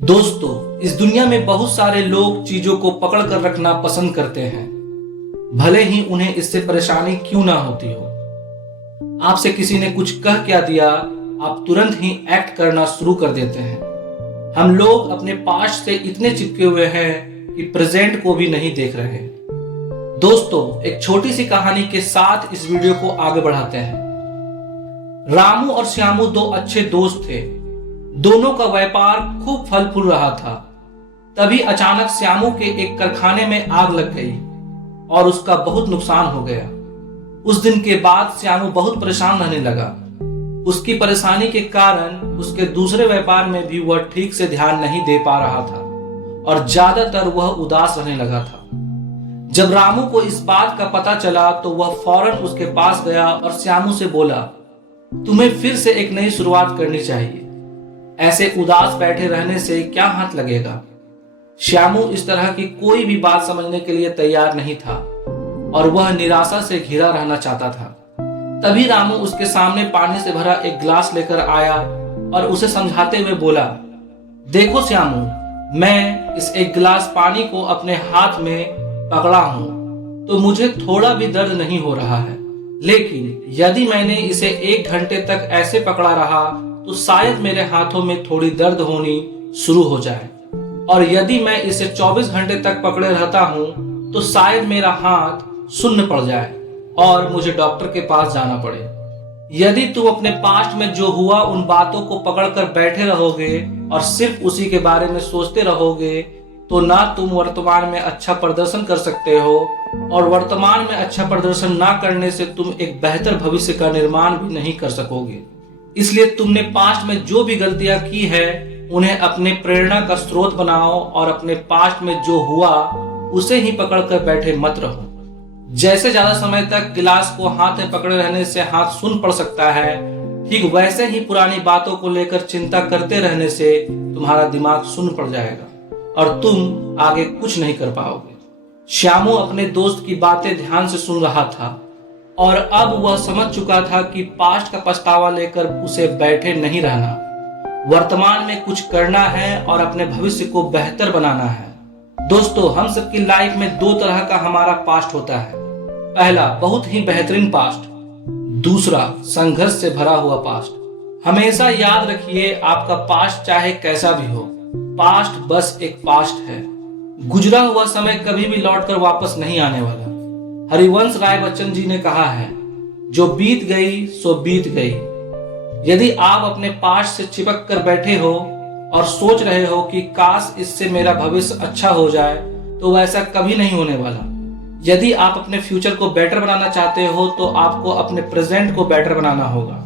दोस्तों, इस दुनिया में बहुत सारे लोग चीजों को पकड़ कर रखना पसंद करते हैं, भले ही उन्हें इससे परेशानी क्यों ना होती हो। आपसे किसी ने कुछ कह क्या दिया, आप तुरंत ही एक्ट करना शुरू कर देते हैं। हम लोग अपने पास्ट से इतने चिपके हुए हैं कि प्रेजेंट को भी नहीं देख रहे। दोस्तों, एक छोटी सी कहानी के साथ इस वीडियो को आगे बढ़ाते हैं। रामू और श्यामू दो अच्छे दोस्त थे। दोनों का व्यापार खूब फल फूल रहा था। तभी अचानक श्यामू के एक कारखाने में आग लग गई और उसका बहुत नुकसान हो गया। उस दिन के बाद श्यामू बहुत परेशान रहने लगा। उसकी परेशानी के कारण उसके दूसरे व्यापार में भी वह ठीक से ध्यान नहीं दे पा रहा था और ज्यादातर वह उदास रहने लगा था। जब रामू को इस बात का पता चला तो वह फौरन उसके पास गया और श्यामू से बोला, तुम्हें फिर से एक नई शुरुआत करनी चाहिए। ऐसे उदास बैठे रहने से क्या हाथ लगेगा। श्यामू इस तरह की कोई भी बात समझने के लिए तैयार नहीं था और वह निराशा से घिरा रहना चाहता था। तभी रामू उसके सामने पानी से भरा एक गिलास लेकर आया और उसे समझाते हुए बोला, देखो श्यामू, मैं इस एक गिलास पानी को अपने हाथ में पकड़ा हूं तो मुझे थोड़ा भी दर्द नहीं हो रहा है, लेकिन यदि मैंने इसे 1 घंटे तक ऐसे पकड़ा रहा तो शायद मेरे हाथों में थोड़ी दर्द होनी शुरू हो जाए, और यदि मैं इसे 24 घंटे तक पकड़े रहता हूं तो शायद मेरा हाथ सुन्न पड़ जाए और मुझे डॉक्टर के पास जाना पड़े। यदि तुम अपने पास्ट में जो हुआ उन बातों को पकड़कर बैठे रहोगे और सिर्फ उसी के बारे में सोचते रहोगे तो ना तुम वर्तमान में अच्छा प्रदर्शन कर सकते हो, और वर्तमान में अच्छा प्रदर्शन ना करने से तुम एक बेहतर भविष्य का निर्माण भी नहीं कर सकोगे। इसलिए तुमने पास्ट में जो भी गलतियां की है उन्हें अपने प्रेरणा का स्रोत बनाओ और अपने पास्ट में जो हुआ उसे ही पकड़कर बैठे मत रहो। जैसे ज्यादा समय तक गिलास को हाथ में पकड़े रहने से हाथ सुन्न पड़ सकता है, ठीक वैसे ही पुरानी बातों को लेकर चिंता करते रहने से तुम्हारा दिमाग सुन्न पड़ जाएगा और तुम आगे कुछ नहीं कर पाओगे। श्यामू अपने दोस्त की बातें ध्यान से सुन रहा था और अब वह समझ चुका था कि पास्ट का पछतावा लेकर उसे बैठे नहीं रहना। वर्तमान में कुछ करना है और अपने भविष्य को बेहतर बनाना है। दोस्तों, हम सबकी लाइफ में 2 तरह का हमारा पास्ट होता है। पहला, बहुत ही बेहतरीन पास्ट। दूसरा, संघर्ष से भरा हुआ पास्ट। हमेशा याद रखिए, आपका पास्ट चाहे कैसा भी हो, पास्ट बस एक पास्ट है। गुजरा हुआ समय कभी भी लौटकर वापस नहीं आने वाला। हरिवंश राय बच्चन जी ने कहा है, जो बीत गई सो बीत गई। यदि आप अपने पास्ट से चिपक कर बैठे हो और सोच रहे हो कि काश इससे मेरा भविष्य अच्छा हो जाए, तो वैसा कभी नहीं होने वाला। यदि आप अपने फ्यूचर को बेटर बनाना चाहते हो तो आपको अपने प्रेजेंट को बेटर बनाना होगा,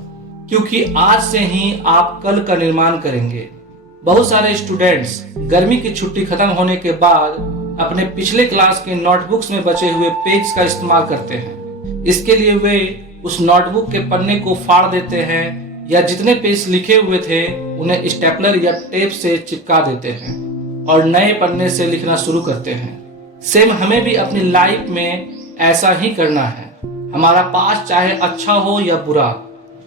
क्योंकि आज से ही आप कल का निर्माण करेंगे। बहुत सारे स्टूडेंट्स गर्मी की छुट्टी खत्म होने के बाद अपने पिछले क्लास के नोटबुक्स में बचे हुए पेज का इस्तेमाल करते हैं। इसके लिए वे उस नोटबुक के पन्ने को फाड़ देते हैं या जितने पेज लिखे हुए थे उन्हें स्टेपलर या टेप से चिपका देते हैं और नए पन्ने से लिखना शुरू करते हैं। सेम हमें भी अपनी लाइफ में ऐसा ही करना है। हमारा पास्ट चाहे अच्छा हो या बुरा,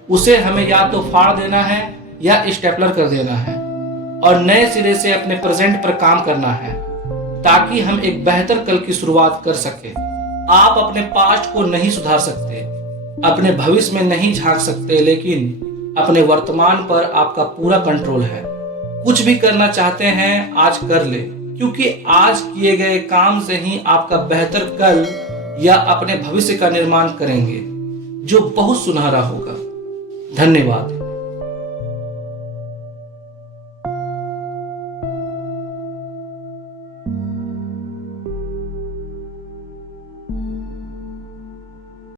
उसे हमें या तो फाड़ देना है या स्टेपलर कर देना है और नए सिरे से अपने प्रेजेंट पर काम करना है, ताकि हम एक बेहतर कल की शुरुआत कर सके। आप अपने पास्ट को नहीं सुधार सकते, अपने भविष्य में नहीं झांक सकते, लेकिन अपने वर्तमान पर आपका पूरा कंट्रोल है। कुछ भी करना चाहते हैं आज कर ले, क्योंकि आज किए गए काम से ही आपका बेहतर कल या अपने भविष्य का निर्माण करेंगे जो बहुत सुनहरा होगा। धन्यवाद।